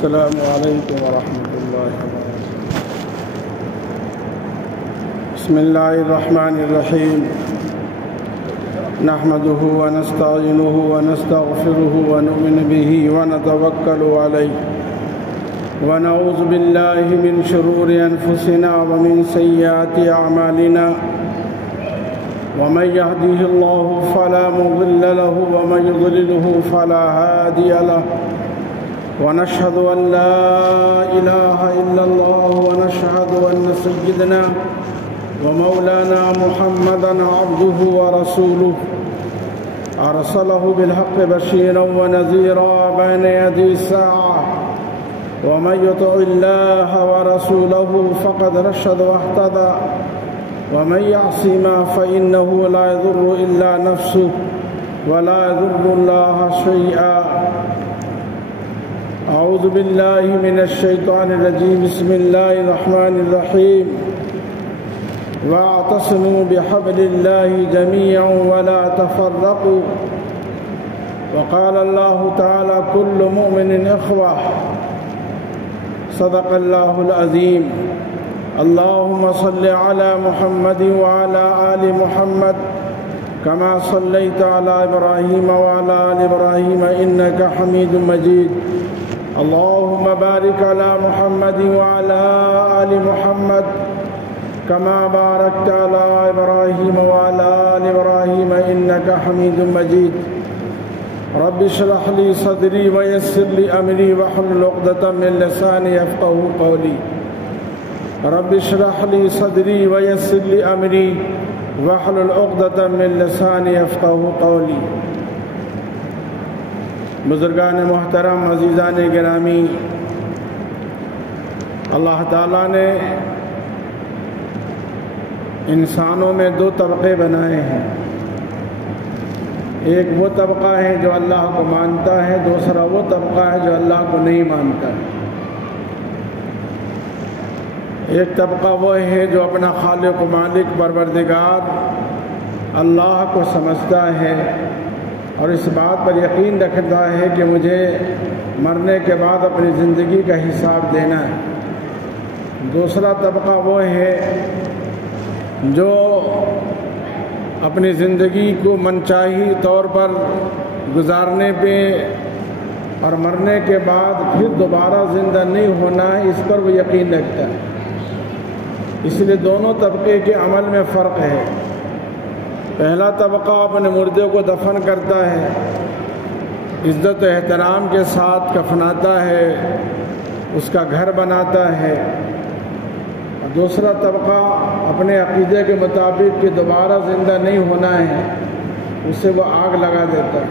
السلام علیکم ورحمۃ اللہ وبرکاتہ۔ بسم اللہ الرحمن الرحیم، نحمده ونستعینه ونستغفره ونؤمن به ونتوکل علیہ ونعوذ باللہ من شرور انفسنا ومن سیئات اعمالنا، ومن يهده الله فلا مضل له ومن يضلله فلا هادي له، ونشهد أن لا إله إلا الله ونشهد أن سيدنا ومولانا محمدا عبده ورسوله، أرسله بالحق بشيرا ونذيرا بين يدي الساعة، ومن يطع الله ورسوله فقد رشد واهتدى، ومن يعصما فإنه لا يضر إلا نفسه ولا يضر الله شيئا۔ اعوذ باللہ من الشیطان الرجیم، بسم اللہ الرحمن الرحیم، واعتصموا بحبل اللہ جميعا ولا تفرقوا، وقال اللہ تعالی كل مؤمن اخوہ، صدق اللہ العظیم۔ اللہم صل علی محمد وعلى آل محمد كما صلیت علی ابراہیم وعلى آل ابراہیم انک حمید مجید۔ اللهم بارك على محمد وعلى آل محمد كما باركت على إبراهيم وعلى آل إبراهيم إنك حميد مجيد۔ رب اشرح لي صدري ويسر لي أمري واحلل عقدة من لساني يفقهوا قولي۔ رب اشرح لي صدري ويسر لي أمري واحلل عقدة من لساني يفقهوا قولي۔ بزرگان محترم، عزیزان گرامی، اللہ تعالیٰ نے انسانوں میں دو طبقے بنائے ہیں۔ ایک وہ طبقہ ہے جو اللہ کو مانتا ہے، دوسرا وہ طبقہ ہے جو اللہ کو نہیں مانتا ہے۔ ایک طبقہ وہ ہے جو اپنا خالق و مالک پروردگار اللہ کو سمجھتا ہے اور اس بات پر یقین رکھتا ہے کہ مجھے مرنے کے بعد اپنی زندگی کا حساب دینا ہے۔ دوسرا طبقہ وہ ہے جو اپنی زندگی کو منچاہی طور پر گزارنے پہ اور مرنے کے بعد پھر دوبارہ زندہ نہیں ہونا ہے، اس پر وہ یقین رکھتا ہے۔ اس لیے دونوں طبقے کے عمل میں فرق ہے۔ پہلا طبقہ اپنے مردے کو دفن کرتا ہے، عزت و احترام کے ساتھ کفناتا ہے، اس کا گھر بناتا ہے، اور دوسرا طبقہ اپنے عقیدے کے مطابق کہ دوبارہ زندہ نہیں ہونا ہے، اسے وہ آگ لگا دیتا ہے،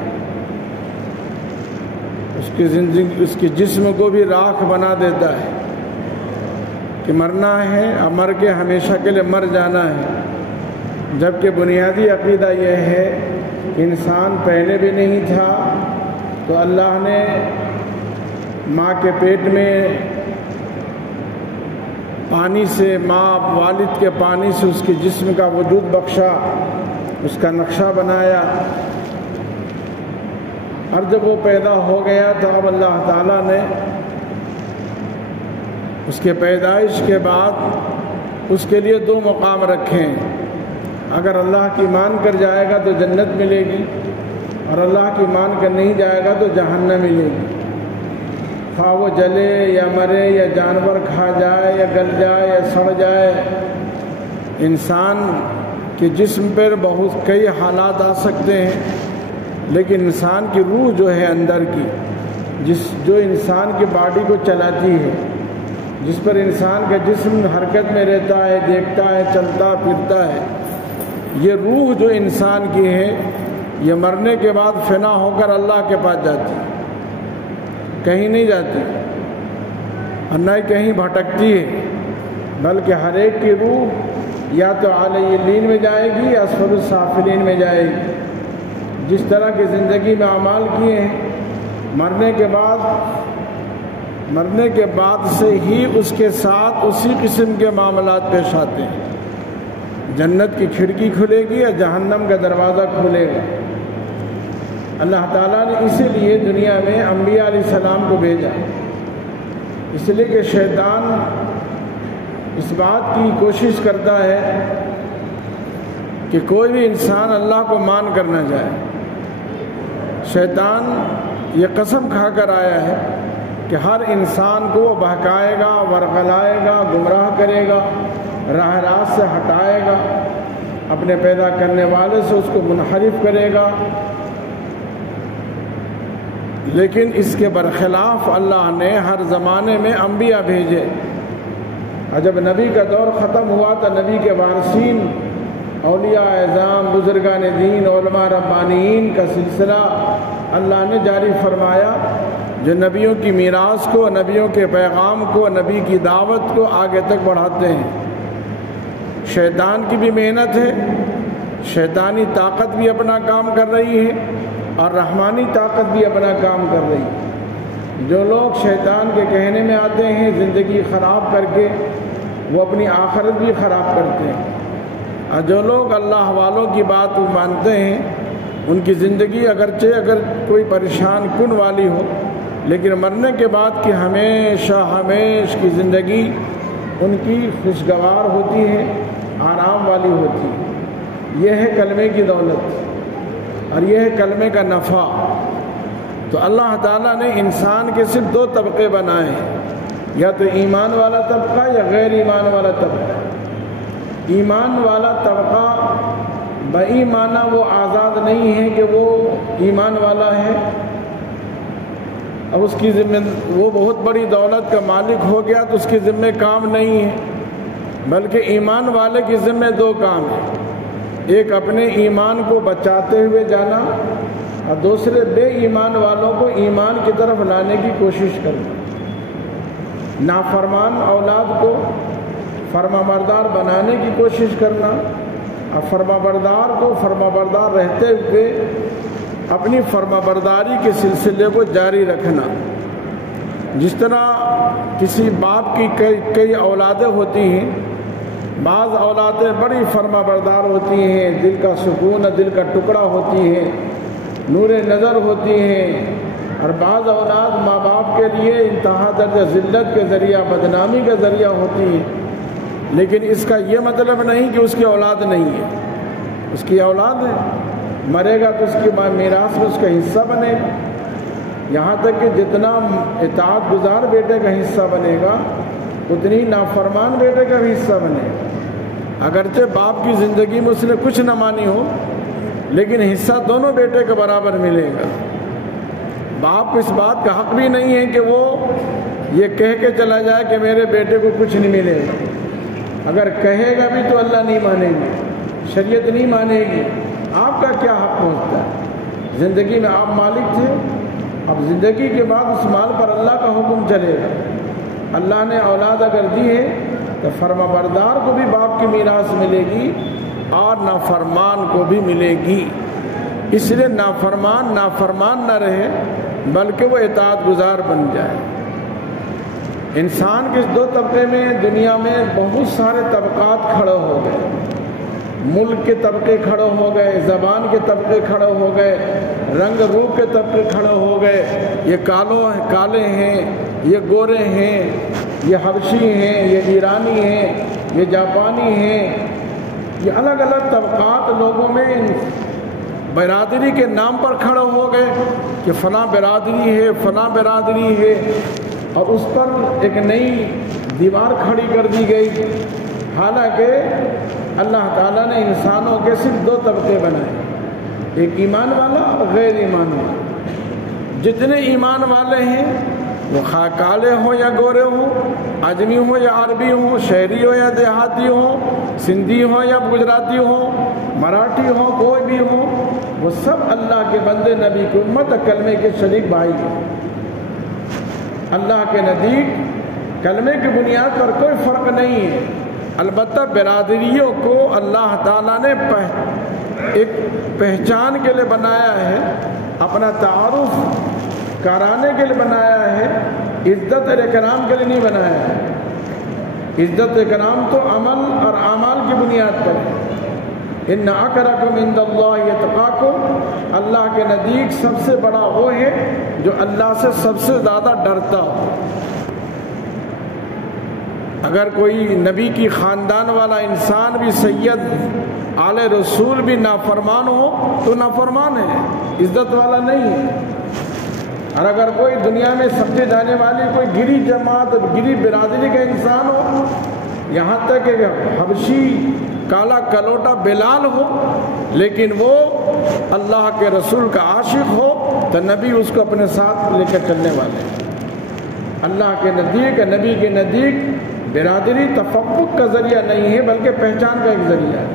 اس کی جسم کو بھی راکھ بنا دیتا ہے کہ مرنا ہے، اور مر کے ہمیشہ کے لیے مر جانا ہے۔ جبکہ بنیادی عقیدہ یہ ہے کہ انسان پہلے بھی نہیں تھا، تو اللہ نے ماں کے پیٹ میں پانی سے، ماں والد کے پانی سے اس کے جسم کا وجود بخشا، اس کا نقشہ بنایا، اور جب وہ پیدا ہو گیا تو اب اللہ تعالیٰ نے اس کے پیدائش کے بعد اس کے لیے دو مقام رکھے ہیں۔ اگر اللہ کی مان کر جائے گا تو جنت ملے گی، اور اللہ کی مان کر نہیں جائے گا تو جہنم ملے گی۔ خواہ وہ جلے یا مرے یا جانور کھا جائے یا گل جائے یا سڑ جائے، انسان کے جسم پر بہت کئی حالات آ سکتے ہیں، لیکن انسان کی روح جو ہے اندر کی، جو انسان کی باڈی کو چلاتی ہے، جس پر انسان کا جسم حرکت میں رہتا ہے، دیکھتا ہے، چلتا پھرتا ہے، یہ روح جو انسان کی ہے، یہ مرنے کے بعد فنا ہو کر اللہ کے پاس جاتی، کہیں نہیں جاتی اور نہ کہیں بھٹکتی ہے، بلکہ ہر ایک کی روح یا تو علیین میں جائے گی یا اسفل السافلین میں جائے گی۔ جس طرح کی زندگی میں اعمال کیے ہیں، مرنے کے بعد سے ہی اس کے ساتھ اسی قسم کے معاملات پیش آتے ہیں۔ جنت کی کھڑکی کھلے گی یا جہنم کا دروازہ کھلے گا۔ اللہ تعالیٰ نے اسی لیے دنیا میں انبیاء علیہ السلام کو بھیجا اس لیے کہ شیطان اس بات کی کوشش کرتا ہے کہ کوئی بھی انسان اللہ کو مان کر نہ جائے۔ شیطان یہ قسم کھا کر آیا ہے کہ ہر انسان کو وہ بہکائے گا، ورغلائے گا، گمراہ کرے گا، راہ راست سے ہٹائے گا، اپنے پیدا کرنے والے سے اس کو منحرف کرے گا۔ لیکن اس کے برخلاف اللہ نے ہر زمانے میں انبیاء بھیجے، اور جب نبی کا دور ختم ہوا تو نبی کے وارثین اولیاء اعظام، بزرگان دین، علماء ربانیین کا سلسلہ اللہ نے جاری فرمایا، جو نبیوں کی میراث کو، نبیوں کے پیغام کو، نبی کی دعوت کو آگے تک بڑھاتے ہیں۔ شیطان کی بھی محنت ہے، شیطانی طاقت بھی اپنا کام کر رہی ہے، اور رحمانی طاقت بھی اپنا کام کر رہی ہے۔ جو لوگ شیطان کے کہنے میں آتے ہیں زندگی خراب کر کے، وہ اپنی آخرت بھی خراب کرتے ہیں، اور جو لوگ اللہ والوں کی بات مانتے ہیں ان کی زندگی اگر کوئی پریشان کن والی ہو، لیکن مرنے کے بعد کی ہمیشہ کی زندگی ان کی خوشگوار ہوتی ہے، آرام والی ہوتی ہے۔ یہ ہے کلمے کی دولت، اور یہ ہے کلمے کا نفع۔ تو اللہ تعالیٰ نے انسان کے صرف دو طبقے بنائے ہیں، یا تو ایمان والا طبقہ یا غیر ایمان والا طبقہ۔ ایمان والا طبقہ بایمانہ وہ آزاد نہیں ہے کہ وہ ایمان والا ہے، اب اس کی ذمہ وہ بہت بڑی دولت کا مالک ہو گیا تو اس کی ذمہ کام نہیں ہے، بلکہ ایمان والے کی ذمہ دو کام ہیں، ایک اپنے ایمان کو بچاتے ہوئے جانا، اور دوسرے بے ایمان والوں کو ایمان کی طرف لانے کی کوشش کرنا۔ نافرمان اولاد کو فرما بردار بنانے کی کوشش کرنا، اور فرما بردار کو فرما بردار رہتے ہوئے اپنی فرما برداری کے سلسلے کو جاری رکھنا۔ جس طرح کسی باپ کی کئی اولادیں ہوتی ہیں، بعض اولادیں بڑی فرما بردار ہوتی ہیں، دل کا سکون، دل کا ٹکڑا ہوتی ہیں، نور نظر ہوتی ہیں، اور بعض اولاد ماں باپ کے لیے انتہا درجہ ذلت کے ذریعہ، بدنامی کا ذریعہ ہوتی ہیں۔ لیکن اس کا یہ مطلب نہیں کہ اس کی اولاد نہیں ہے، اس کی اولاد ہے، مرے گا تو اس کی میراث میں اس کا حصہ بنے گا، یہاں تک کہ جتنا اطاعت گزار بیٹے کا حصہ بنے گا اتنی نافرمان بیٹے کا بھی حصہ بنے گا۔ اگرچہ باپ کی زندگی میں اس نے کچھ نہ مانی ہو، لیکن حصہ دونوں بیٹے کے برابر ملے گا۔ باپ کو اس بات کا حق بھی نہیں ہے کہ وہ یہ کہہ کے چلا جائے کہ میرے بیٹے کو کچھ نہیں ملے گا۔ اگر کہے گا بھی تو اللہ نہیں مانے گی، شریعت نہیں مانے گی۔ آپ کا کیا حق پہنچتا ہے؟ زندگی میں آپ مالک تھے، اب زندگی کے بعد اس مال پر اللہ کا حکم چلے گا۔ اللہ نے اولاد اگر دی ہے تو فرما بردار کو بھی باپ کی میراث ملے گی اور نافرمان کو بھی ملے گی۔ اس لیے نافرمان نہ رہے بلکہ وہ اطاعت گزار بن جائے۔ انسان کے اس دو طبقے میں دنیا میں بہت سارے طبقات کھڑے ہو گئے، ملک کے طبقے کھڑے ہو گئے، زبان کے طبقے کھڑے ہو گئے، رنگ روپ کے طبقے کھڑے ہو گئے۔ یہ کالے ہیں، یہ گورے ہیں، یہ حبشی ہیں، یہ ایرانی ہیں، یہ جاپانی ہیں، یہ الگ الگ طبقات لوگوں میں برادری کے نام پر کھڑے ہو گئے کہ فلاں برادری ہے، فلاں برادری ہے، اور اس پر ایک نئی دیوار کھڑی کر دی گئی۔ حالانکہ اللہ تعالیٰ نے انسانوں کے صرف دو طبقے بنائے، ایک ایمان والا اور غیر ایمان والا۔ جتنے ایمان والے ہیں وہ خواہ کالے ہوں یا گورے ہوں، اجمی ہوں یا عربی ہوں، شہری ہو یا دیہاتی ہوں، سندھی ہوں یا گجراتی ہوں، مراٹھی ہوں، کوئی بھی ہوں، وہ سب اللہ کے بندے، نبی کی امت، کلمے کے شریک بھائی ہیں۔ اللہ کے نزدیک کلمے کی بنیاد پر کوئی فرق نہیں ہے۔ البتہ برادریوں کو اللہ تعالیٰ نے ایک پہچان کے لیے بنایا ہے، اپنا تعارف کرانے کے لیے بنایا ہے، عزت اور اکرام کے لیے نہیں بنایا ہے۔ عزت و اکرام تو عمل اور اعمال کی بنیاد پر ہے۔ ان اکرمکم عند اللہ اتقاکم، اللہ کے نزدیک سب سے بڑا وہ ہے جو اللہ سے سب سے زیادہ ڈرتا ہو۔ اگر کوئی نبی کی خاندان والا انسان بھی سید آل رسول بھی نافرمان ہو تو نافرمان ہے، عزت والا نہیں ہے۔ اور اگر کوئی دنیا میں سمجھے جانے والی کوئی گری جماعت گری برادری کا انسان ہو، یہاں تک کہ حبشی کالا کلوٹا بلال ہو، لیکن وہ اللہ کے رسول کا عاشق ہو تو نبی اس کو اپنے ساتھ لے کر چلنے والے ہیں۔ اللہ کے نزدیک، نبی کے نزدیک برادری تفقق کا ذریعہ نہیں ہے بلکہ پہچان کا ایک ذریعہ ہے۔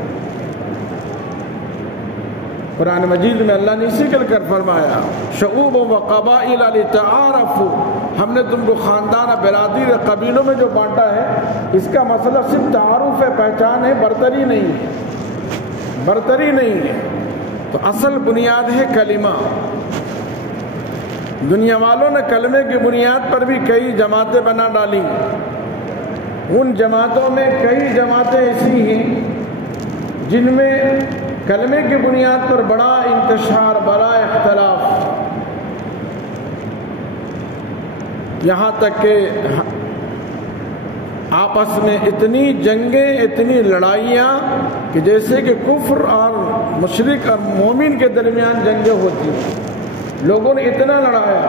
قرآن مجید میں اللہ نے اسی کر فرمایا شعوب و قبائل لتعارفوا، ہم نے تم کو خاندان برادری قبیلوں میں جو بانٹا ہے اس کا مسئلہ صرف تعارف ہے، پہچان ہے، برتری نہیں ہے، برتری نہیں ہے۔ تو اصل بنیاد ہے کلمہ۔ دنیا والوں نے کلمے کی بنیاد پر بھی کئی جماعتیں بنا ڈالی، ان جماعتوں میں کئی جماعتیں ایسی ہیں جن میں کلمے کی بنیاد پر بڑا انتشار، بڑا اختلاف، یہاں تک کہ آپس میں اتنی جنگیں، اتنی لڑائیاں کہ جیسے کہ کفر اور مشرک اور مومن کے درمیان جنگیں ہوتی ہیں۔ لوگوں نے اتنا لڑایا،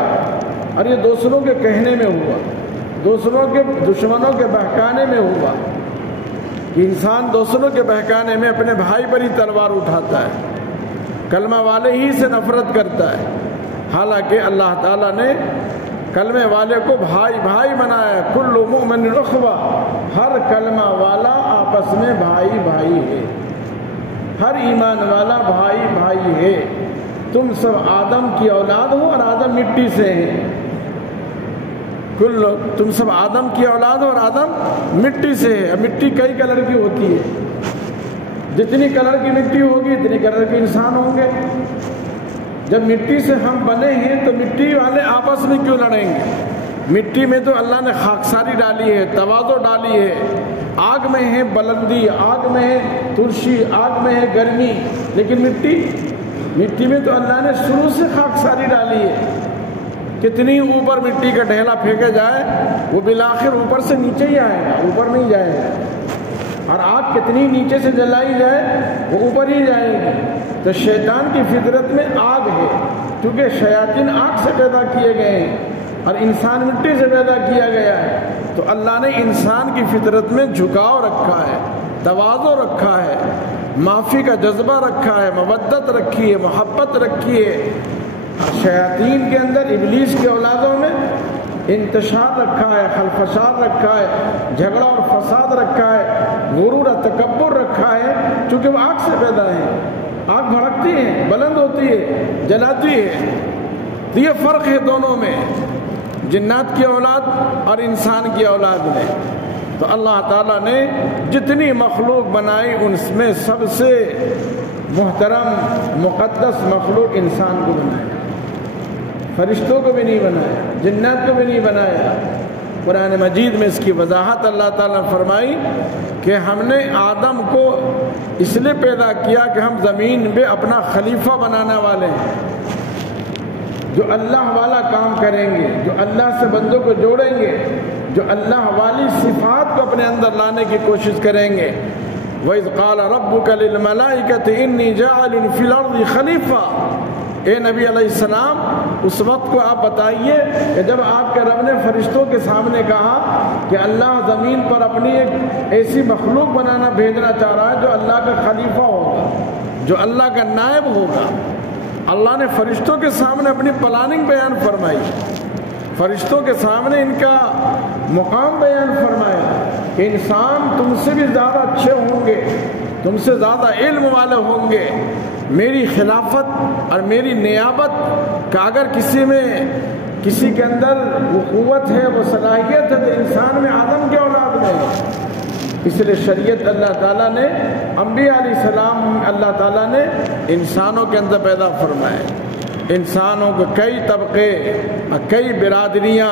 اور یہ دوسروں کے کہنے میں ہوا، دوسروں کے دشمنوں کے بہکانے میں ہوا کہ انسان دوسروں کے بہکانے میں اپنے بھائی پر ہی تلوار اٹھاتا ہے، کلمہ والے ہی سے نفرت کرتا ہے، حالانکہ اللہ تعالیٰ نے کلمے والے کو بھائی بھائی بنایا۔ کل مؤمن اخوہ، ہر کلمہ والا آپس میں بھائی بھائی ہے، ہر ایمان والا بھائی بھائی ہے۔ تم سب آدم کی اولاد ہو اور آدم مٹی سے ہیں، تم سب آدم کی اولاد ہو اور آدم مٹی سے ہے۔ مٹی کئی کلر کی ہوتی ہے، جتنی کلر کی مٹی ہوگی اتنی کلر کے انسان ہوں گے۔ جب مٹی سے ہم بنے ہیں تو مٹی والے آپس میں کیوں لڑیں گے؟ مٹی میں تو اللہ نے خاکساری ڈالی ہے، تواضع ڈالی ہے، آگ میں ہے بلندی، آگ میں ہے ترشی، آگ میں ہے گرمی، لیکن مٹی میں تو اللہ نے شروع سے خاکساری ڈالی ہے۔ کتنی اوپر مٹی کا ڈھیلا پھینکا جائے وہ بالآخر اوپر سے نیچے ہی آئے گا، اوپر نہیں جائے گا، اور آگ کتنی نیچے سے جلائی جائے وہ اوپر ہی جائے گی۔ تو شیطان کی فطرت میں آگ ہے، کیونکہ شیاطین آگ سے پیدا کیے گئے ہیں اور انسان مٹی سے پیدا کیا گیا ہے۔ تو اللہ نے انسان کی فطرت میں جھکاؤ رکھا ہے، تواضع رکھا ہے، معافی کا جذبہ رکھا ہے، مودت رکھی ہے، محبت رکھی ہے۔ اور شیاطین کے اندر، ابلیس کے اولادوں میں انتشار رکھا ہے، خلفشار رکھا ہے، جھگڑا اور فساد رکھا ہے، غرور اور تکبر رکھا ہے، چونکہ وہ آگ سے پیدا ہے، آگ بھڑکتی ہے، بلند ہوتی ہے، جلاتی ہے۔ تو یہ فرق ہے دونوں میں، جنات کی اولاد اور انسان کی اولاد میں۔ تو اللہ تعالیٰ نے جتنی مخلوق بنائی ان میں سب سے محترم مقدس مخلوق انسان کو بنایا، فرشتوں کو بھی نہیں بنایا، جنات کو بھی نہیں بنایا۔ قرآن مجید میں اس کی وضاحت اللہ تعالیٰ نے فرمائی کہ ہم نے آدم کو اس لیے پیدا کیا کہ ہم زمین پہ اپنا خلیفہ بنانے والے ہیں، جو اللہ والا کام کریں گے، جو اللہ سے بندوں کو جوڑیں گے، جو اللہ والی صفات کو اپنے اندر لانے کی کوشش کریں گے۔ وَإِذْ قَالَ رَبُّكَ لِلْمَلَائِكَةِ إِنِّي جَاعِلٌ فِي الْأَرْضِ خَلِيفَةً، اے نبی علیہ السلام اس وقت کو آپ بتائیے کہ جب آپ کے رب نے فرشتوں کے سامنے کہا کہ اللہ زمین پر اپنی ایک ایسی مخلوق بنانا بھیجنا چاہ رہا ہے جو اللہ کا خلیفہ ہوگا، جو اللہ کا نائب ہوگا۔ اللہ نے فرشتوں کے سامنے اپنی پلاننگ بیان فرمائی، فرشتوں کے سامنے ان کا مقام بیان فرمایا کہ انسان تم سے بھی زیادہ اچھے ہوں گے، تم سے زیادہ علم والے ہوں گے۔ میری خلافت اور میری نیابت کا اگر کسی کے اندر وہ قوت ہے، وہ صلاحیت ہے، تو انسان میں آدم کے اولاد میں ہے۔ اس لیے شریعت اللہ تعالیٰ نے انبیاء علیہ السلام اللہ تعالیٰ نے انسانوں کے اندر پیدا فرمائے۔ انسانوں کو کئی طبقے، کئی برادریاں،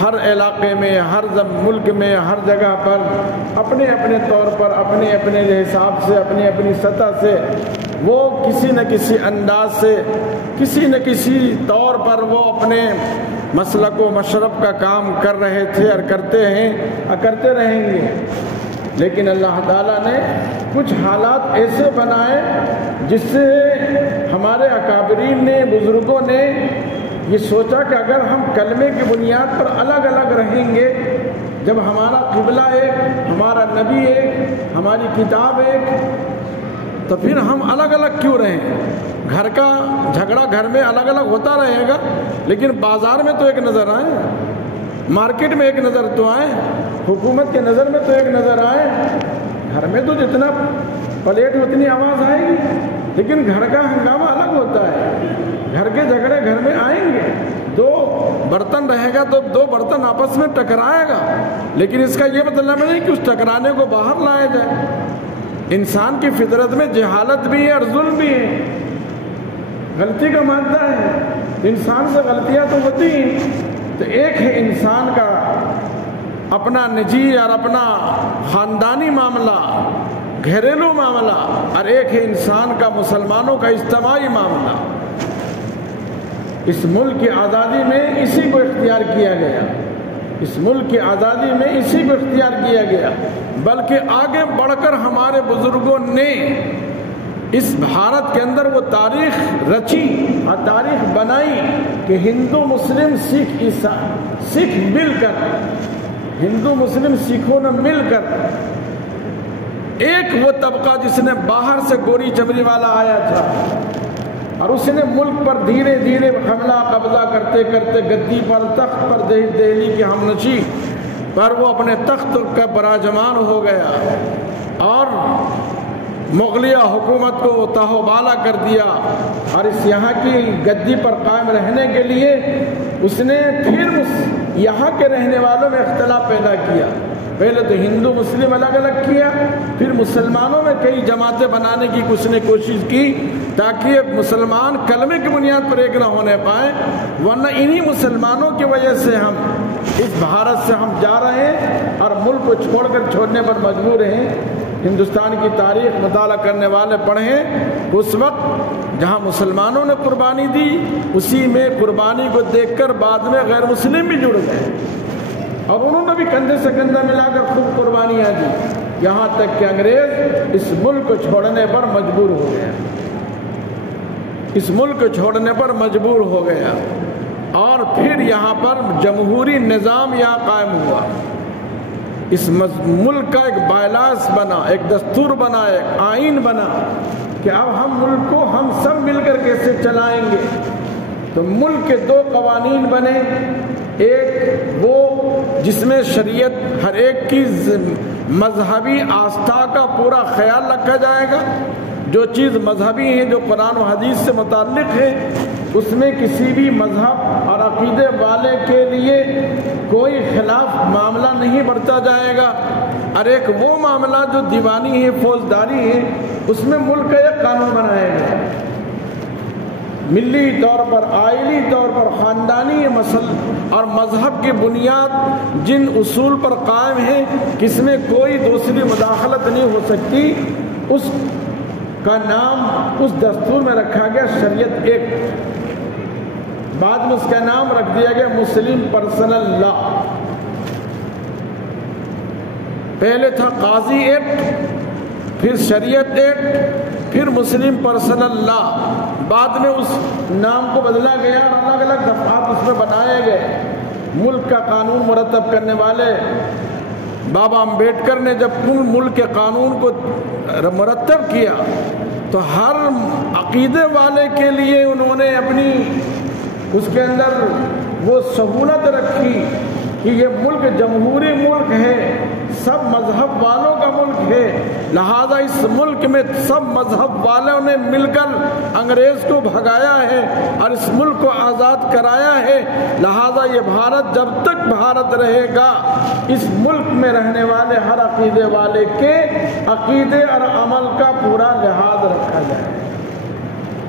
ہر علاقے میں، ہر ملک میں، ہر جگہ پر اپنے اپنے طور پر، اپنے اپنے حساب سے، اپنی اپنی سطح سے وہ کسی نہ کسی انداز سے، کسی نہ کسی طور پر وہ اپنے مسلک و مشرب کا کام کر رہے تھے اور کرتے ہیں اور کرتے رہیں گے، لیکن اللہ تعالیٰ نے کچھ حالات ایسے بنائے جس سے ہمارے اکابرین نے، بزرگوں نے یہ سوچا کہ اگر ہم کلمے کی بنیاد پر الگ الگ رہیں گے، جب ہمارا قبلہ ایک، ہمارا نبی ایک، ہماری کتاب ایک، تو پھر ہم الگ الگ کیوں رہیں؟ گھر کا جھگڑا گھر میں الگ الگ ہوتا رہے گا، لیکن بازار میں تو ایک نظر آئے، مارکیٹ میں ایک نظر تو آئے، حکومت کے نظر میں تو ایک نظر آئے۔ گھر میں تو جتنا پلیٹ اتنی آواز آئے گی، لیکن گھر کا ہنگامہ الگ ہوتا ہے، گھر کے جھگڑے گھر میں آئیں گے، دو برتن رہے گا تو دو برتن آپس میں ٹکرائے گا، لیکن اس کا یہ مطلب نہیں کہ اس ٹکرانے کو باہر لایا جائے۔ انسان کی فطرت میں جہالت بھی ہے اور ظلم بھی ہے، غلطی کا مادہ ہے، انسان سے غلطیاں تو ہوتی ہیں۔ تو ایک ہے انسان کا اپنا نجی اور اپنا خاندانی معاملہ، گھریلو معاملہ، اور ایک ہے انسان کا مسلمانوں کا اجتماعی معاملہ۔ اس ملک کی آزادی میں اسی کو اختیار کیا گیا، اس ملک کی آزادی میں اسی کو اختیار کیا گیا، بلکہ آگے بڑھ کر ہمارے بزرگوں نے اس بھارت کے اندر وہ تاریخ رچی اور تاریخ بنائی کہ ہندو مسلم سکھ مل کر، ہندو مسلم سکھوں نے مل کر، ایک وہ طبقہ جس نے باہر سے گوری چمڑی والا آیا تھا اور اس نے ملک پر دھیرے دھیرے حملہ قبضہ کرتے کرتے گدی پر، تخت پر، دہلی کے ہم نشیں پر وہ اپنے تخت کا براجمان ہو گیا اور مغلیہ حکومت کو تاہو بالا کر دیا، اور اس یہاں کی گدی پر قائم رہنے کے لیے اس نے پھر یہاں کے رہنے والوں میں اختلاف پیدا کیا۔ پہلے تو ہندو مسلم الگ الگ کیا، پھر مسلمانوں میں کئی جماعتیں بنانے کی اس نے کوشش کی تاکہ مسلمان کلمے کی بنیاد پر ایک نہ ہونے پائے، ورنہ انہی مسلمانوں کی وجہ سے ہم اس بھارت سے ہم جا رہے ہیں اور ملک کو چھوڑ کر چھوڑنے پر مجبور ہیں۔ ہندوستان کی تاریخ مطالعہ کرنے والے پڑھیں، اس وقت جہاں مسلمانوں نے قربانی دی، اسی میں قربانی کو دیکھ کر بعد میں غیر مسلم بھی جڑ گئے اور انہوں نے بھی کندھے سے کندھا ملا کر خوب قربانیاں دی، یہاں تک کہ انگریز اس ملک کو چھوڑنے پر مجبور ہو گیا، اس ملک کو چھوڑنے پر مجبور ہو گیا، اور پھر یہاں پر جمہوری نظام یہاں قائم ہوا۔ اس ملک کا ایک بائلاس بنا، ایک دستور بنا، ایک آئین بنا کہ اب ہم ملک کو ہم سب مل کر کیسے چلائیں گے۔ تو ملک کے دو قوانین بنے، ایک وہ جس میں شریعت ہر ایک کی مذہبی آستھا کا پورا خیال رکھا جائے گا، جو چیز مذہبی ہیں، جو قرآن و حدیث سے متعلق ہے، اس میں کسی بھی مذہب اور عقیدے والے کے لیے کوئی خلاف معاملہ نہیں برتا جائے گا، اور ایک وہ معاملہ جو دیوانی ہے، فوجداری ہے، اس میں ملک کا ایک قانون بنایا گیا، ملی طور پر، آئلی طور پر، خاندانی مسل اور مذہب کی بنیاد جن اصول پر قائم ہے کہ اس میں کوئی دوسری مداخلت نہیں ہو سکتی، اس کا نام اس دستور میں رکھا گیا شریعت ایکٹ۔ بعد میں اس کا نام رکھ دیا گیا مسلم پرسنل لا۔ پہلے تھا قاضی ایکٹ، پھر شریعت ایکٹ، پھر مسلم پرسنل لا۔ بعد میں اس نام کو بدلا گیا اور الگ الگ دفعات اس میں بنائے گئے۔ ملک کا قانون مرتب کرنے والے بابا امبیڈکر نے جب ملک کے قانون کو مرتب کیا تو ہر عقیدے والے کے لیے انہوں نے اپنی اس کے اندر وہ سہولت رکھی کہ یہ ملک جمہوری ملک ہے، سب مذہب والوں کا ملک ہے، لہذا اس ملک میں سب مذہب والوں نے مل کر انگریز کو بھگایا ہے اور اس ملک کو آزاد کرایا ہے، لہذا یہ بھارت جب تک بھارت رہے گا، اس ملک میں رہنے والے ہر عقیدے والے کے عقیدے اور عمل کا پورا لحاظ رکھا جائے،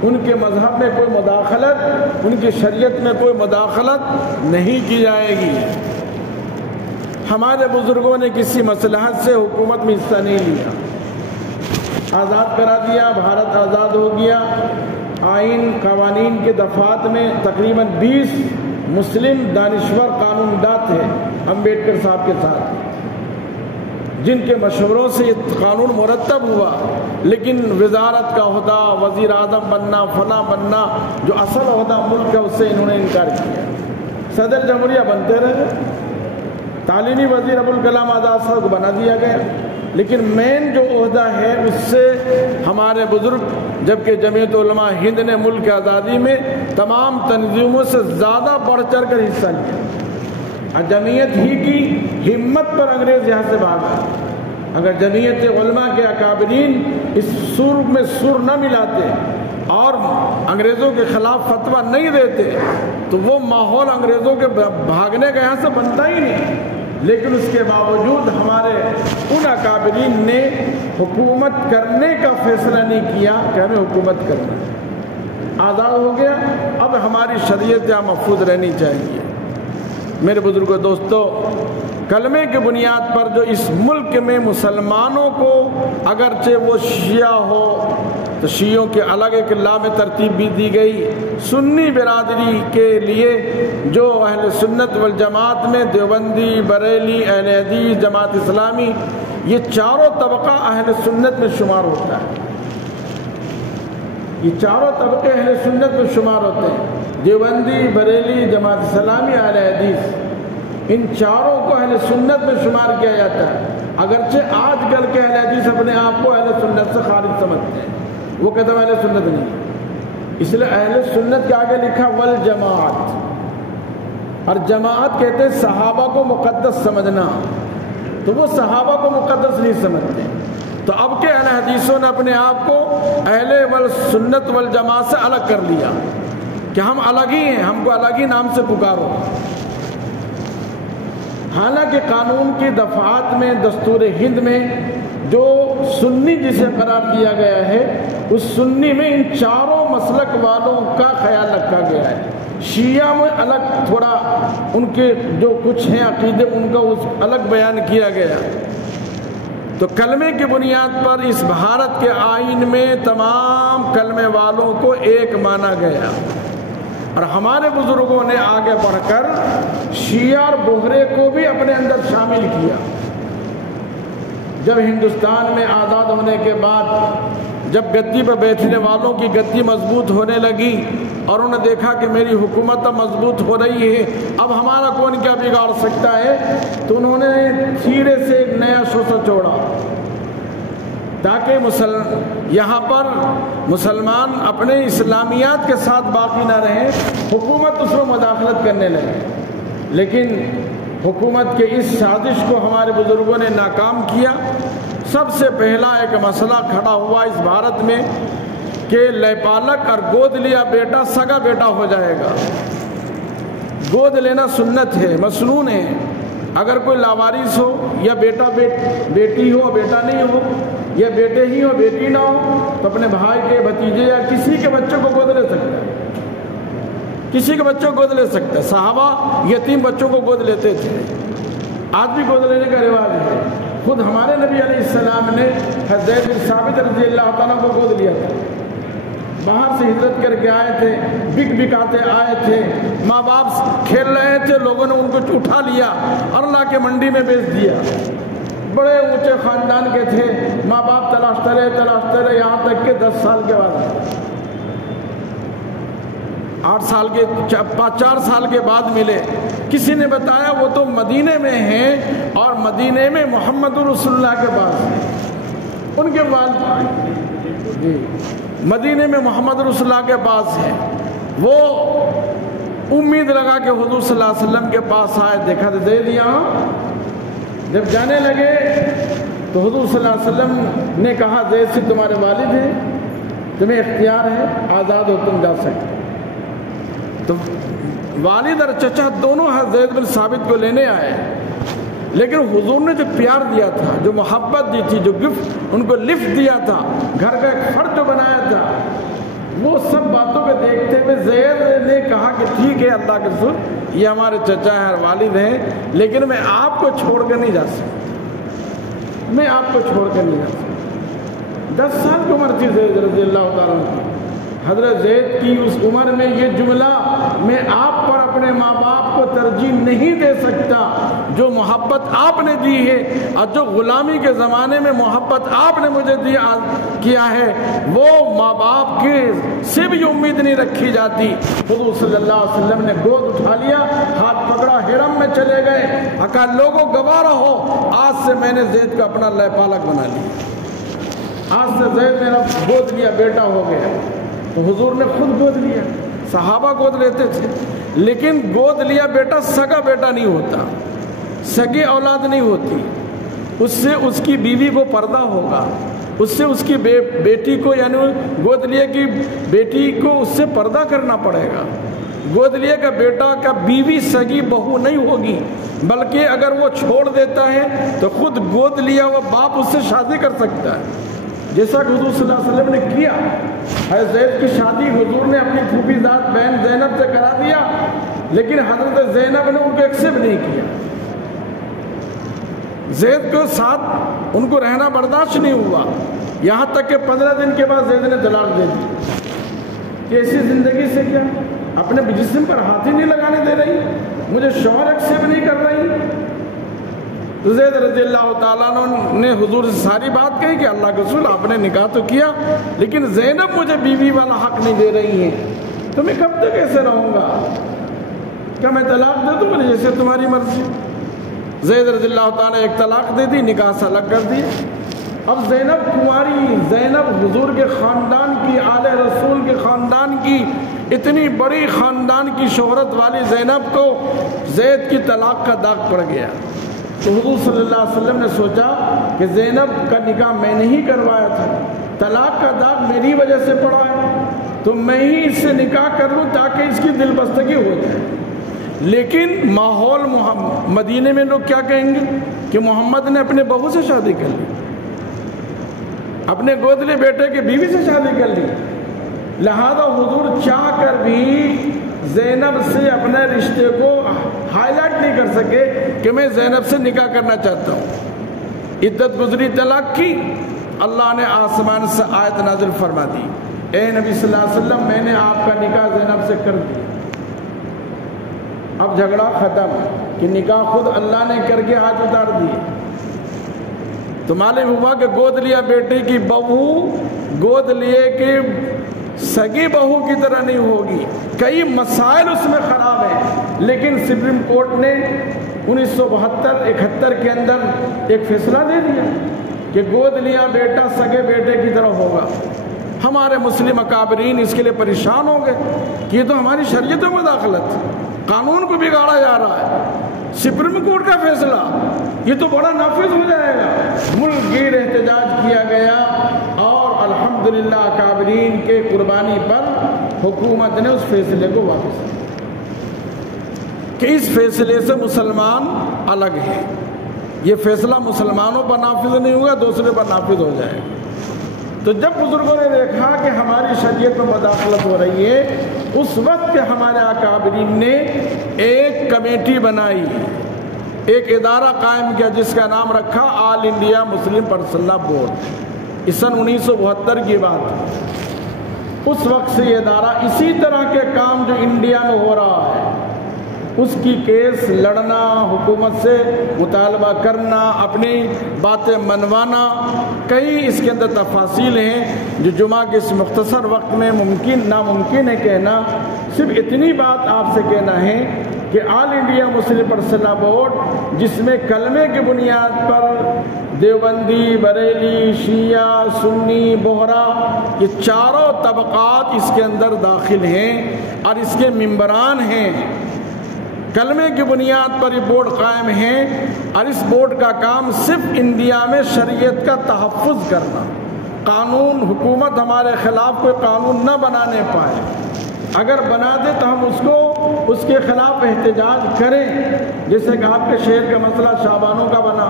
ان کے مذہب میں کوئی مداخلت، ان کی شریعت میں کوئی مداخلت نہیں کی جائے گی۔ ہمارے بزرگوں نے کسی مصلحت سے حکومت میں حصہ نہیں لیا، آزاد کرا دیا، بھارت آزاد ہو گیا۔ آئین قوانین کے دفعات میں تقریباً 20 مسلم دانشور قانون داں تھے امبیڈکر صاحب کے ساتھ، جن کے مشوروں سے یہ قانون مرتب ہوا، لیکن وزارت کا عہدہ، وزیر اعظم بننا، فلاں بننا، جو اصل عہدہ ملک کا، اس سے انہوں نے انکار کیا۔ صدر جمہوریہ بنتے رہے، تعلیمی وزیر ابوالکلام آزاد صاحب کو بنا دیا گیا، لیکن مین جو عہدہ ہے اس سے ہمارے بزرگ، جبکہ جمعیت علماء ہند نے ملک کی آزادی میں تمام تنظیموں سے زیادہ بڑھ چڑھ کر حصہ لیا۔ جمعیت ہی کی ہمت پر انگریز یہاں سے بھاگا۔ اگر جمعیت علماء کے اکابرین اس سر میں سر نہ ملاتے اور انگریزوں کے خلاف فتویٰ نہیں دیتے تو وہ ماحول انگریزوں کے بھاگنے کا یہاں سے بنتا ہی نہیں۔ لیکن اس کے باوجود ہمارے ان اکابرین نے حکومت کرنے کا فیصلہ نہیں کیا کہ ہمیں حکومت کرنا ہے۔ آزاد ہو گیا، اب ہماری شریعت یہاں محفوظ رہنی چاہیے۔ میرے بزرگوں، دوستو، کلمے کی بنیاد پر جو اس ملک میں مسلمانوں کو، اگرچہ وہ شیعہ ہو تو شیعوں کے الگ ایک لام ترتیب بھی دی گئی، سنی برادری کے لیے جو اہل سنت والجماعت میں دیوبندی، بریلی، اہل حدیث، جماعت اسلامی، یہ چاروں طبقہ اہل سنت میں شمار ہوتا ہے۔ یہ چاروں طبقے اہل سنت میں شمار ہوتے ہیں، دیوبندی، بریلی، جماعت اسلامی، اہل حدیث، ان چاروں کو اہل سنت میں شمار کیا جاتا ہے۔ اگرچہ آج کل کے اہل حدیث اپنے آپ کو اہل سنت سے خارج سمجھتے ہیں، وہ کہتے ہیں اہل سنت نہیں، اس لیے اہل سنت کے آگے لکھا والجماعت، اور جماعت کہتے ہیں صحابہ کو مقدس سمجھنا، تو وہ صحابہ کو مقدس نہیں سمجھتے۔ تو اب کے اہل حدیثوں نے اپنے آپ کو اہل سنت والجماعت سے الگ کر لیا کہ ہم الگ ہی ہیں، ہم کو الگ ہی نام سے پکارو۔ حالانکہ قانون کی دفعات میں، دستور ہند میں جو سنی جسے قرار دیا گیا ہے، اس سنی میں ان چاروں مسلک والوں کا خیال رکھا گیا ہے۔ شیعہ میں الگ تھوڑا ان کے جو کچھ ہیں عقیدے، ان کا اس الگ بیان کیا گیا۔ تو کلمے کی بنیاد پر اس بھارت کے آئین میں تمام کلمے والوں کو ایک مانا گیا، اور ہمارے بزرگوں نے آگے بڑھ کر شیعہ اور بوہرے کو بھی اپنے اندر شامل کیا۔ جب ہندوستان میں آزاد ہونے کے بعد، جب گدی پر بیٹھنے والوں کی گدی مضبوط ہونے لگی اور انہوں نے دیکھا کہ میری حکومت اب مضبوط ہو رہی ہے، اب ہمارا کون کیا بگاڑ سکتا ہے، تو انہوں نے سرے سے ایک نیا شوشہ چھوڑا تاکہ یہاں پر مسلمان اپنے اسلامیات کے ساتھ باقی نہ رہیں، حکومت اس میں مداخلت کرنے لگے۔ لیکن حکومت کے اس سازش کو ہمارے بزرگوں نے ناکام کیا۔ سب سے پہلا ایک مسئلہ کھڑا ہوا اس بھارت میں کہ لے پالک اور گود لیا بیٹا سگا بیٹا ہو جائے گا۔ گود لینا سنت ہے، مسنون ہے۔ اگر کوئی لاوارث ہو، یا بیٹا بیٹی ہو بیٹا نہیں ہو، یا بیٹے ہی ہو بیٹی نہ ہو، تو اپنے بھائی کے، بھتیجے یا کسی کے بچوں کو گود لے سکتا ہے، کسی کے بچوں کو گود لے سکتا ہے۔ صحابہ یتیم بچوں کو گود لیتے تھے، آج بھی گود لینے کا رواج ہے۔ خود ہمارے نبی علیہ السلام نے زید بن ثابت رضی اللہ تعالیٰ کو گود لیا تھا۔ باہر سے ہجرت کر کے آئے تھے، بکاتے آئے تھے، ماں باپ کھیل رہے تھے، لوگوں نے ان کو اٹھا لیا اور لا کے منڈی میں بیچ دیا۔ بڑے اونچے خاندان کے تھے، ماں باپ تلاشتے رہے یہاں تک کہ 10 سال کے بعد، 8 سال کے 4 سال کے بعد ملے۔ کسی نے بتایا وہ تو مدینے میں ہیں، اور مدینے میں محمد رسول اللہ کے پاس ہیں، ان کے والد جی مدینے میں محمد رسول اللہ کے پاس ہیں۔ وہ امید لگا کہ حضور صلی اللہ علیہ وسلم کے پاس آئے، دیکھا تو دے دیا۔ جب جانے لگے تو حضور صلی اللہ علیہ وسلم نے کہا زید سے تمہارے والد ہیں، تمہیں اختیار ہے، آزاد ہو، تم جا سکتے۔ تو والد اور چچا دونوں زید بن ثابت کو لینے آئے، لیکن حضور نے جو پیار دیا تھا، جو محبت دی تھی، جو گفٹ ان کو لفٹ دیا تھا، گھر کا ایک فرد جو بنایا تھا، وہ سب باتوں کو دیکھتے ہوئے زید نے کہا کہ ٹھیک ہے اللہ کے رسول، یہ ہمارے چچا ہیں اور والد ہیں، لیکن میں آپ کو چھوڑ کر نہیں جا سکتا، میں آپ کو چھوڑ کر نہیں جا سکتا۔ 10 سال کی عمر تھی زید رضی اللہ تعالیٰ عنہ، حضرت زید کی اس عمر میں یہ جملہ میں آپ پر اپنے ماں باپ کو ترجیح نہیں دے سکتا، جو محبت آپ نے دی ہے اور جو غلامی کے زمانے میں محبت آپ نے مجھے کیا ہے وہ ماں باپ کے سے بھی امید نہیں رکھی جاتی۔ حضور صلی اللہ علیہ وسلم نے گود اٹھا لیا، ہاتھ پکڑا، حرم میں چلے گئے، کہا لوگوں گواہ رہو، آج سے میں نے زید کو اپنا لے پالک بنا لیا، آج سے زید میرا گود لیا بیٹا ہو گیا۔ تو حضور نے خود گود لیا، صحابہ گود لیتے تھے، لیکن گود لیا بیٹا سگا بیٹا نہیں ہوتا، سگی اولاد نہیں ہوتی، اس سے اس کی بیوی کو پردہ ہوگا، اس سے اس کی بیٹی کو یعنی گود لیے کی بیٹی کو اس سے پردہ کرنا پڑے گا۔ گود لیے کا بیٹا کا بیوی سگی بہو نہیں ہوگی، بلکہ اگر وہ چھوڑ دیتا ہے تو خود گود لیا ہوا باپ اس سے شادی کر سکتا ہے، جیسا کہ حضور صلی اللہ علیہ وسلم نے کیا۔ حضرت زید کی شادی حضور نے اپنی پھوپھی ذات بہن زینب سے کرا دیا، لیکن حضرت زینب نے ان کو ایکسپٹ نہیں کیا، زید کے ساتھ ان کو رہنا برداشت نہیں ہوا، یہاں تک کہ 15 دن کے بعد زید نے طلاق دے دی کہ ایسی زندگی سے کیا، اپنے جسم پر ہاتھ ہی نہیں لگانے دے رہی، مجھے شوہر ایکسپٹ نہیں کر رہی۔ تو زید رضی اللہ تعالیٰ عنہ نے حضور سے ساری بات کہی کہ اللہ کے رسول آپ نے نکاح تو کیا، لیکن زینب مجھے بیوی والا حق نہیں دے رہی ہے، تو میں کب تک ایسے رہوں گا، کیا میں طلاق دے دوں؟ بولے جیسے تمہاری مرضی۔ زید رضی اللہ تعالیٰ نے ایک طلاق دے دی، نکاح سے الگ کر دی۔ اب زینب کنواری، زینب حضور کے خاندان کی، آل رسول کے خاندان کی، اتنی بڑی خاندان کی شہرت والی زینب کو زید کی طلاق کا داغ پڑ گیا۔ تو حضور صلی اللہ علیہ وسلم نے سوچا کہ زینب کا نکاح میں نے ہی کروایا تھا، طلاق کا داغ میری وجہ سے پڑا ہے، تو میں ہی اس سے نکاح کر لوں تاکہ اس کی دل بستگی ہو جائے۔ لیکن ماحول مدینے میں لوگ کیا کہیں گے کہ محمد نے اپنے بہو سے شادی کر لی، اپنے گودلے بیٹے کے بیوی سے شادی کر لی، لہذا حضور چاہ کر بھی زینب سے اپنے رشتے کو ہائی لائٹ نہیں کر سکے کہ میں زینب سے نکاح کرنا چاہتا ہوں۔ عدت گزری، طلاق کی، اللہ نے آسمان سے آیت نازل فرما دی، اے نبی صلی اللہ علیہ وسلم میں نے آپ کا نکاح زینب سے کر دیا۔ اب جھگڑا ختم کہ نکاح خود اللہ نے کر کے ہاتھ اتار دیے۔ تو معلوم ہوا کہ گود لیا بیٹے کی بہو گود لیے کہ سگی بہو کی طرح نہیں ہوگی، کئی مسائل اس میں خراب ہیں، لیکن سپریم کورٹ نے 1972-71 کے اندر ایک فیصلہ دے دیا کہ گود لیا بیٹا سگے بیٹے کی طرح ہوگا۔ ہمارے مسلم اکابرین اس کے لیے پریشان ہو گئے کہ یہ تو ہماری شریعت میں مداخلت، قانون کو بگاڑا جا رہا ہے، سپریم کورٹ کا فیصلہ یہ تو بڑا نافذ ہو جائے گا۔ ملک گیر احتجاج کیا گیا اور الحمدللہ اکابرین کے قربانی پر حکومت نے اس فیصلے کو واپس کیا کہ اس فیصلے سے مسلمان الگ ہیں، یہ فیصلہ مسلمانوں پر نافذ نہیں ہوگا، دوسرے پر نافذ ہو جائے گا۔ تو جب بزرگوں نے دیکھا کہ ہماری شریعت میں مداخلت ہو رہی ہے، اس وقت ہمارے اکابرین نے ایک کمیٹی بنائی، ایک ادارہ قائم کیا جس کا نام رکھا all India Muslim personal law board. اس سن 1972 کی بات۔ اس وقت سے یہ ادارہ اسی طرح کے کام جو انڈیا میں ہو رہا ہے، اس کی کیس لڑنا، حکومت سے مطالبہ کرنا، اپنی باتیں منوانا، کئی اس کے اندر تفاصیل ہیں جو جمعہ کے اس مختصر وقت میں ناممکن ہے کہنا۔ صرف اتنی بات آپ سے کہنا ہے کہ all India Muslim personal law board, جس میں کلمے کی بنیاد پر دیوبندی، بریلی، شیعہ، سنی، بہرا، یہ چاروں طبقات اس کے اندر داخل ہیں اور اس کے ممبران ہیں۔ کلمے کی بنیاد پر یہ بورڈ قائم ہے اور اس بورڈ کا کام صرف انڈیا میں شریعت کا تحفظ کرنا، قانون، حکومت ہمارے خلاف کوئی قانون نہ بنانے پائے، اگر بنا دے تو ہم اس کے خلاف احتجاج کریں، جیسے کہ آپ کے شہر کا مسئلہ شاہبانوں کا بنا،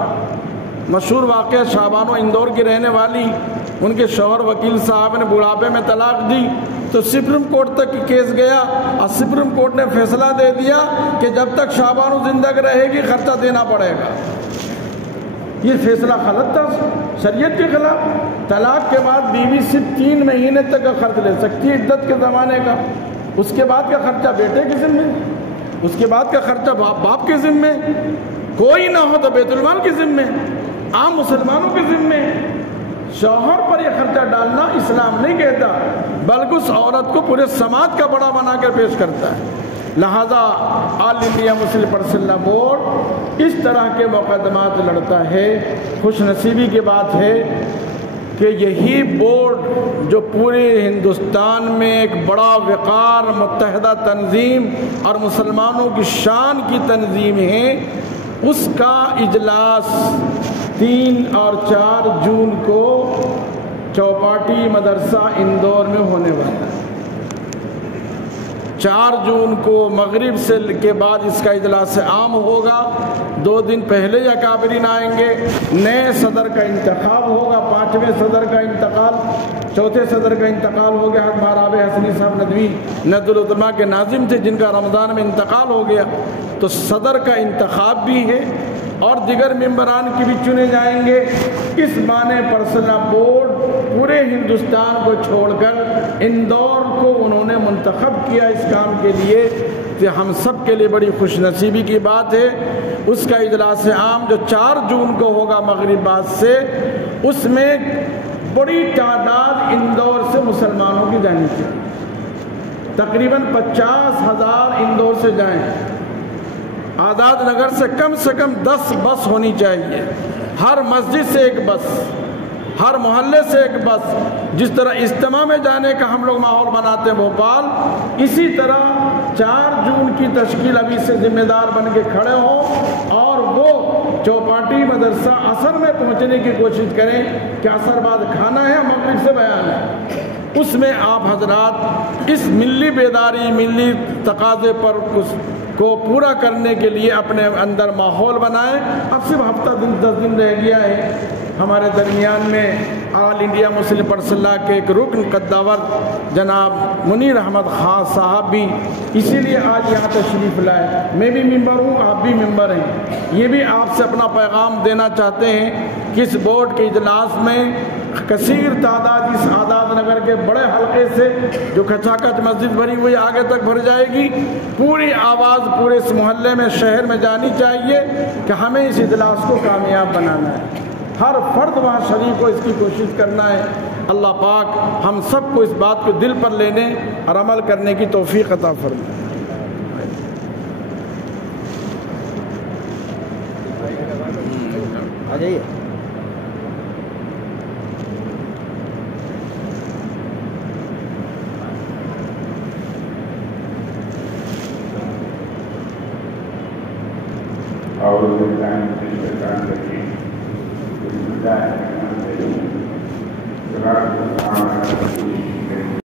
مشہور واقعہ شاہبانوں اندور کی رہنے والی، ان کے شوہر وکیل صاحب نے بڑھاپے میں طلاق دی تو سپریم کورٹ تک کیس گیا اور سپریم کورٹ نے فیصلہ دے دیا کہ جب تک شاہبانو زندہ رہے گی خرچہ دینا پڑے گا۔ یہ فیصلہ غلط تھا، شریعت کے خلاف طلاق کے بعد بیوی صرف 3 مہینے تک کا خرچ لے سکتی ہے عدت کے زمانے کا، اس کے بعد کا خرچہ بیٹے کے ذمے، اس کے بعد کا خرچہ باپ کے ذمے، کوئی نہ ہو تو بیت المال کے ذمے، عام مسلمانوں کے ذمے۔ شوہر پر یہ خرچہ ڈالنا اسلام نہیں کہتا، بلکہ اس عورت کو پورے سماج کا بڑا بنا کر پیش کرتا ہے۔ لہذا آل انڈیا مسلم پرسنل لا بورڈ اس طرح کے مقدمات لڑتا ہے۔ خوش نصیبی کی بات ہے کہ یہی بورڈ جو پورے ہندوستان میں ایک بڑا وقار متحدہ تنظیم اور مسلمانوں کی شان کی تنظیم ہے، اس کا اجلاس 3 اور 4 جون کو چوپاٹی مدرسہ اندور میں ہونے والا ہے۔ 4 جون کو مغرب سے کے بعد اس کا اجلاس عام ہوگا۔ 2 دن پہلے اکابرین آئیں گے، نئے صدر کا انتخاب ہوگا، 5ویں صدر کا انتقال، 4تھے صدر کا انتقال ہو گیا۔ حضرت ماراب حسنی صاحب ندوی ندوۃ العلماء کے ناظم تھے، جن کا رمضان میں انتقال ہو گیا، تو صدر کا انتخاب بھی ہے اور دیگر ممبران کی بھی چنے جائیں گے۔ اس معنی پرسنل لا بورڈ پورے ہندوستان کو چھوڑ کر اندور کو انہوں نے منتخب کیا اس کام کے لیے، کہ ہم سب کے لیے بڑی خوش نصیبی کی بات ہے۔ اس کا اجلاس عام جو 4 جون کو ہوگا مغرب بعد سے، اس میں بڑی تعداد اندور سے مسلمانوں کی جانی چاہیے، تقریباً 50,000 اندور سے جائیں۔ آزاد نگر سے کم 10 بس ہونی چاہیے، ہر مسجد سے ایک بس، ہر محلے سے ایک بس۔ جس طرح اجتماع میں جانے کا ہم لوگ ماحول بناتے ہیں بھوپال، اسی طرح 4 جون کی تشکیل ابھی سے ذمہ دار بن کے کھڑے ہوں اور وہ چوپاٹی مدرسہ عصر میں پہنچنے کی کوشش کریں کہ عصر بعد کھانا ہے، مغرب سے بیان ہے۔ اس میں آپ حضرات اس ملی بیداری، ملی تقاضے پر کو پورا کرنے کے لیے اپنے اندر ماحول بنائیں۔ اب صرف ہفتہ 10 دن رہ گیا ہے۔ ہمارے درمیان میں آل انڈیا مسلم پرسنل لا کے ایک رکن قداور جناب منیر احمد خان صاحب بھی اسی لیے آج یہاں تشریف لائے۔ میں بھی ممبر ہوں، آپ بھی ممبر ہیں۔ یہ بھی آپ سے اپنا پیغام دینا چاہتے ہیں کہ اس بورڈ کے اجلاس میں کثیر تعداد اس آزاد نگر کے بڑے حلقے سے جو کچاکچ مسجد بھری ہوئی آگے تک بھر جائے گی، پوری آواز پورے اس محلے میں، شہر میں جانی چاہیے کہ ہمیں اس اجلاس کو کامیاب بنانا ہے۔ ہر فرد وہاں شریک ہو، اس کی کوشش کرنا ہے۔ اللہ پاک ہم سب کو اس بات کو دل پر لینے اور عمل کرنے کی توفیق عطا فرمائے۔ آ جائیے۔ اور